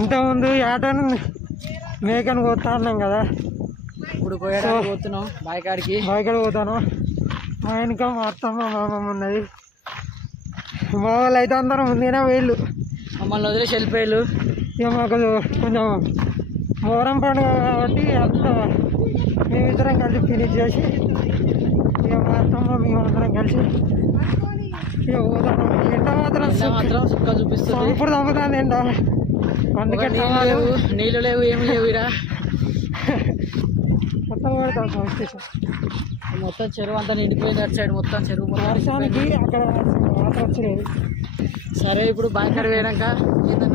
ఇంతకుముందు ఏటను మేకను పోతా అన్నాం కదా. ఇప్పుడు పోతున్నాం బాయికాడికి. బాయికాడ పోతాను. మా వెనుక మా అత్తమ్మ మా అమ్మమ్మ ఉన్నది మా వాళ్ళు అయితే అందరం ముందుగానే వేళ్ళు మమ్మల్ని వదిలేసి వెళ్ళిపోయారు ఇక మాకు కొంచెం మొహరం పండుగ కాబట్టి అంత మేమిద్దరం కలిసి ఫినిష్ చేసి ఇక మా అత్తమ్మ మేమందరం కలిసి ఇక పోతాను ఎండ మాత్రం మాత్రం సుక్క చూపిస్తుంది. ఇప్పుడు తగ్గుతుంది ఎండ నీళ్ళు లేవు నీళ్ళు లేవు ఏమి లేవు ఇరా మొత్తం పెడతాం సంస్థ మొత్తం చెరువు అంతా నిండిపోయింది అటు సైడ్ మొత్తం చెరువు వర్షానికి అక్కడ వాటర్ వచ్చలేదు సరే ఇప్పుడు ఏదన్నా అక్కడ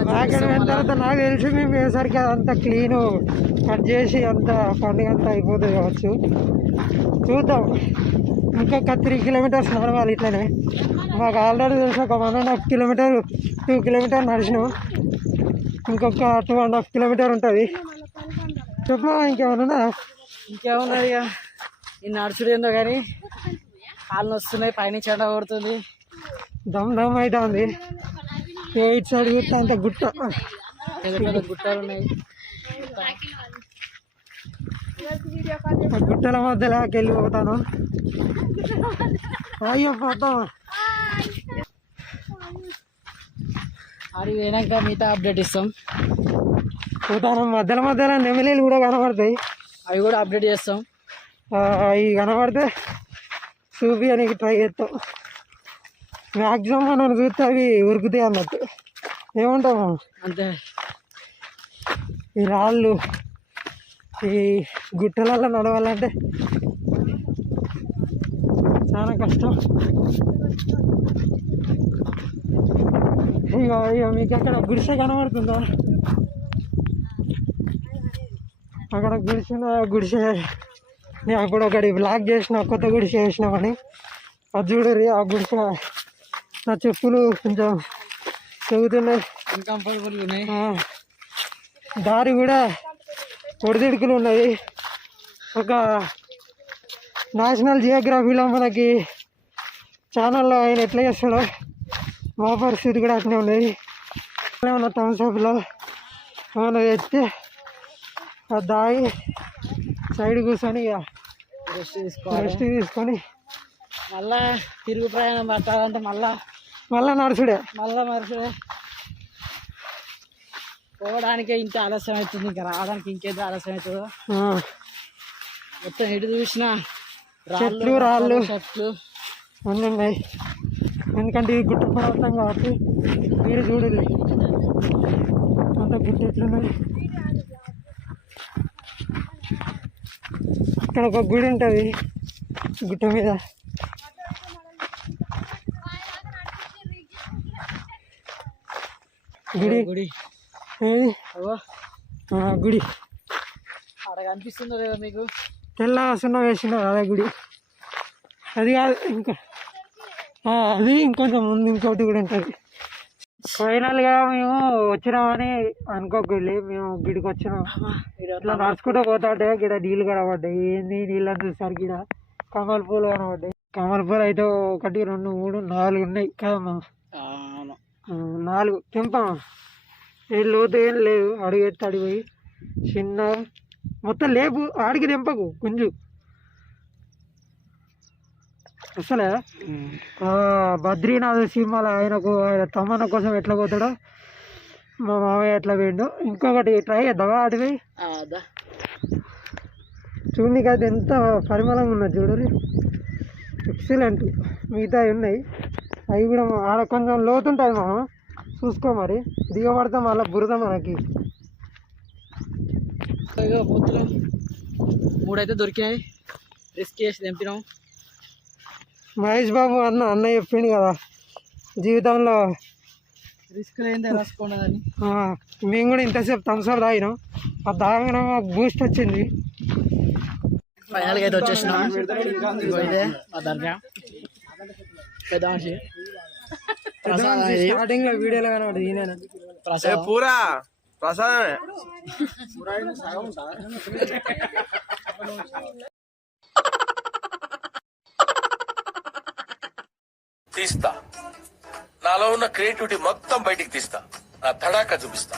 చూపిస్తాం పోయిన. తర్వాత నాకు తెలిసి మేము వేసరికి అదంతా క్లీన్ కట్ చేసి అంత పండుగ అంతా అయిపోతుంది కావచ్చు. చూద్దాం. ఇంకొక త్రీ కిలోమీటర్స్ నడవాలి ఇట్లనే. మాకు ఆల్రెడీ తెలిసి ఒక one and half kilometre two kilometre నడిచినాం. ఇంకొక టూ అండ్ హాఫ్ కిలోమీటర్ ఉంటుంది. చెప్పు ఇంకేమన్నా ఇంకేమున్నది ఇక? ఈ నడుచుడు ఏందో కానీ కాళ్ళు వస్తున్నాయి పైనుంచి ఎండ కొడుతుంది. దమ్ దమ్ అవుతుంది ఎయిట్ సైడ్ చూస్తే అంత గుట్ట. గుట్టలు ఉన్నాయి. గుట్టల మధ్యలోకి వెళ్ళిపోతాను అయ్యో పోతాం అది పోయినాక మిగతా అప్డేట్ ఇస్తాం. పోతాను మధ్యలో మధ్యలో నెమిలీలు కూడా కనబడతాయి. అవి కూడా అప్డేట్ చేస్తాం. అవి కనబడితే చూపించడానికి ట్రై చేస్తాం. మ్యాక్సిమం మనం చూస్తే అవి ఉరుకుతాయి అన్నట్టు. ఏమంటాము అంతే. ఈ రాళ్ళు ఈ గుట్టలలో నడవాలంటే చాలా కష్టం. ఇక ఇక మీకు అక్కడ గుడిసె కనబడుతుందా? అక్కడ గుడిసె గుడిసె నేను అప్పుడు ఒకటి బ్లాక్ చేసిన కొత్త గుడిసె వేసినామని అది చూడరు ఆ గుడిసె నా చెప్పులు కొంచెం చెబుతున్నాయి అన్కంఫర్టబుల్ ఉన్నాయి. దారి కూడా ఒడిదిడుకులు ఉన్నాయి. ఒక నేషనల్ జియోగ్రఫీలో మనకి ఛానల్లో ఆయన ఎట్లా చేస్తాడో మా పరిస్థితి కూడా అట్నే ఉన్నది. ఏమన్నా థమ్స్అప్లో తెస్తే ఆ దాగి సైడ్ కూర్చొని ఇక రెస్ట్ తీసుకోవాలి. రెస్ట్ తీసుకొని మళ్ళా తిరుగు ప్రయాణం పట్టాలంటే మళ్ళా మళ్ళీ నడుచుడే. మళ్ళా మరి పోవడానికే ఇంత ఆలస్యం అవుతుంది ఇంకా రావడానికి ఇంకేదో ఆలస్యం అవుతుందో? మొత్తం ఎటు చూసినా చెట్లు, రాళ్ళు. చెట్లు. అన్నీ ఉన్నాయి. ఎందుకంటే ఇది గుట్ట పర్వతం కాబట్టి మీరు చూడండి. అంత గుట్ట ఎట్లున్నది? ఇక్కడ ఒక గుడి ఉంటుంది. గుట్ట మీద. గుడి. గుడి. గుడి. అక్కడ కనిపిస్తుందో లేదో మీకు? తెల్ల సున్నం వేసిన అదే గుడి? అది కాదు ఇంకా. అది ఇంకొంచెం ముందు ఇంకోటి కూడా ఉంటుంది. ఫైనల్గా మేము వచ్చినామని అనుకోకెళ్ళి మేము గిడికి వచ్చినాం. ఇట్లా నడుచుకుంటూ పోతాంటే గిడ నీళ్ళు కనబడ్డాయి. ఏంది నీళ్ళు అని చూసారు గిడ? కమల పూలు కనబడ్డాయి. కమల పూలు అయితే ఒకటి రెండు మూడు నాలుగు ఉన్నాయి కదమ్మా. నాలుగు. తెంపమ్మా ఏ లోతు ఏం లేవు. అడుగు ఎత్తి అడిగి పోయి చిన్న మొత్తం లేపు. ఆడికి తెంపకు. గుంజు అసలే బద్రీనాథ్ సినిమాలో ఆయనకు ఆయన తమ్మన్న కోసం ఎట్లా పోతాడో మా మామయ్య ఎట్లా పోయిండు ఇంకొకటి ట్రై చేద్దామా అడిగి అదా చూడనీకి అయితే ఎంత పరిమళంగా ఉన్నది చూడరు ఎక్సలెంట్ మిగతా ఉన్నాయి. అవి కూడా ఆడ కొంచెం లోతుంటుంది మా చూసుకో మరి. దిగబడితే మళ్ళీ బురద మనకి. మూడైతే దొరికినాయి. రిస్క్ చేసి తెంపినాం. మహేష్ బాబు అన్న అన్న చెప్పిండు కదా జీవితంలో రిస్క్ లేదే రాసుకోండి ఆ, మేము కూడా ఇంతసేపు థమ్స్అప్ తాగినాం. ఆ తాగడం మాకు బూస్ట్ వచ్చింది. ఫైనల్గా అయితే వచ్చేసినాం. ఇగో ఇదే మా దర్గా పెద్ద మనిషి ప్రసాదం ఇది. స్టార్టింగ్లో వీడియోలో కనబడి ఈయన ప్రసాదం. పూరా? ప్రసాదమే? తీస్తా. నాలో ఉన్న క్రియేటివిటీ మొత్తం బయటికి తీస్తా. నా తడాక చూపిస్తా.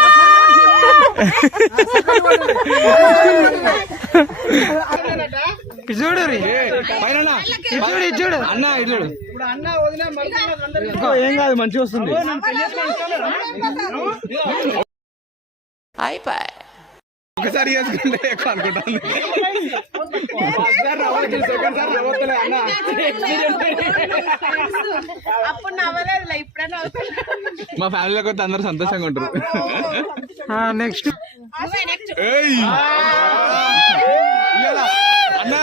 చూడు ఇటు చూడు అన్న ఏం కాదు మంచిగా వస్తుంది. ఒకసారి చేసుకుంటే ఎక్కువ అనుకుంటాను. మా ఫ్యామిలీలోకి వస్తే అందరూ సంతోషంగా ఉంటారు. నెక్స్ట్ ఏయ్! ఇయ్యాల. అన్న.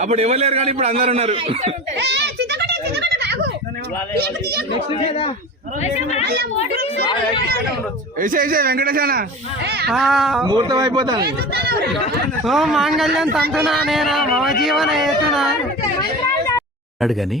అప్పుడు ఇవ్వలేరు కానీ ఇప్పుడు అందరు ఉన్నారు. వేసే వేసే వెంకటేశ్ అన్న ముహూర్తం అయిపోతాను ఓ మాంగళ్యం తంతునా నేనా? మమ జీవన హేతునా? అన్నాడు గాని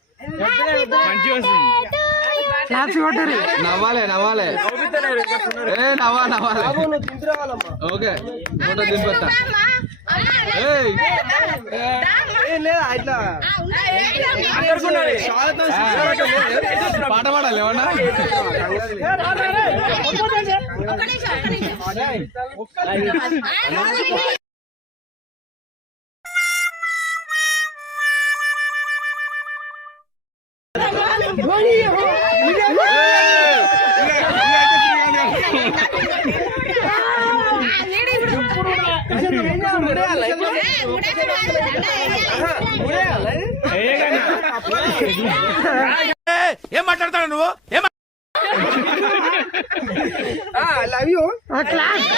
నవ్వాలి నవ్వాలి. ఏ నవ్వా నవ్వాలి. ఓకే. ఫోటో దింపేస్తా ఏయ్. పాట పాడాలి ఏమన్నా? ఏం మాట్లాడతాడు నువ్వు? ఏం ఆ క్లాప్స్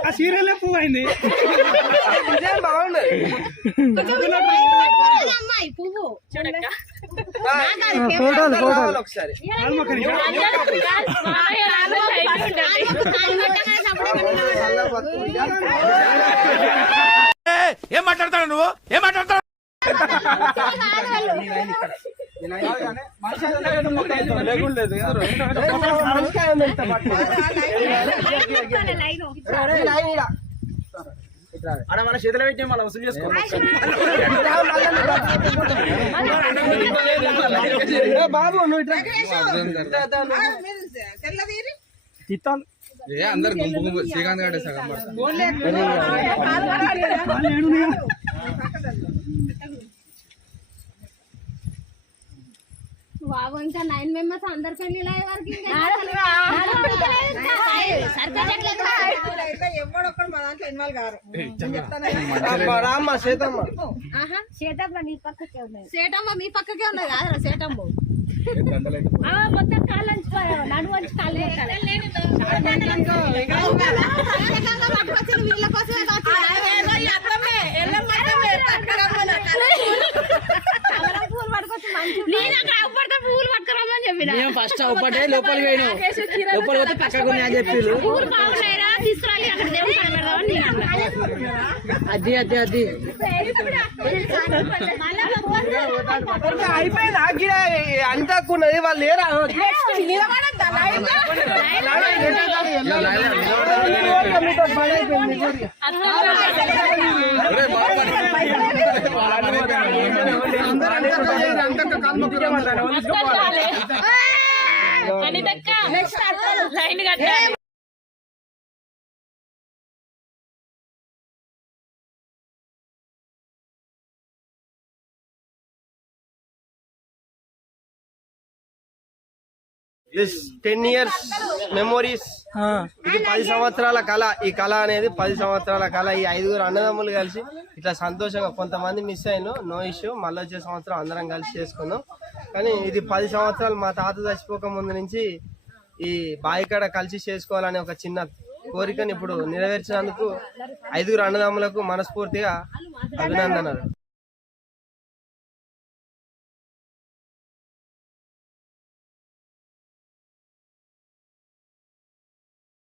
ఆ సీరియల్ పువ్వు అయింది? అమ్మాయి పువ్వు. ఫోటోలు ఫోటోలు. ఒకసారి? ఏం మాట్లాడతాడు నువ్వు? ఏం మాట్లాడతాడు అక్కడ మన చేతిలో పెట్టి మళ్ళీ వసూలు చేసుకో బాబు నువ్వు ఇట్లా ఏ అందరు గుంపు గుంపు శ్రీకాంత్ గారి సగం. బాబు ఇంకా నైన్ మెంబర్స్ అందరి పెళ్ళి వరకు రామ్మ సీతమ్మ. సేటమ్మ నీ పక్కకే ఉన్నది. సేటమ్మ మీ పక్కకే ఉన్నది కాదురా సేటమ్మ ఆ, మొత్తం కాళ్ళు వంచుకోరు నడుము వంచి కాళ్ళు వీళ్ళ కోసమే పూలు పట్టుకొచ్చి పూలు పట్టుకురమ్మని చెప్పిన. మేము ఫస్ట్ ఒకటే లోపలికి పోయినాం లోపలికి పోతే పక్కకు అని చెప్పి అక్కడ దేవుడు కనబడదామని నేను అది అది అది. అయిపోయింది? ఆగిడ అంతా ఉన్నది వాళ్ళు లేరా? లైన్ కట్టాలి. టెన్ ఇయర్స్ మెమోరీస్ ఇది పది సంవత్సరాల కళ. ఈ కళ అనేది పది సంవత్సరాల కళ. ఈ ఐదుగురు అన్నదమ్ములు కలిసి ఇట్లా సంతోషంగా కొంతమంది మిస్ అయిన నో ఇష్యూ మళ్ళీ వచ్చే సంవత్సరం అందరం కలిసి చేసుకున్నాం కానీ ఇది పది సంవత్సరాలు మా తాత చచ్చిపోక ముందు నుంచి ఈ బాయికాడ కలిసి చేసుకోవాలనే ఒక చిన్న కోరికను ఇప్పుడు నెరవేర్చినందుకు ఐదుగురు అన్నదమ్ములకు మనస్ఫూర్తిగా అభినందనలు.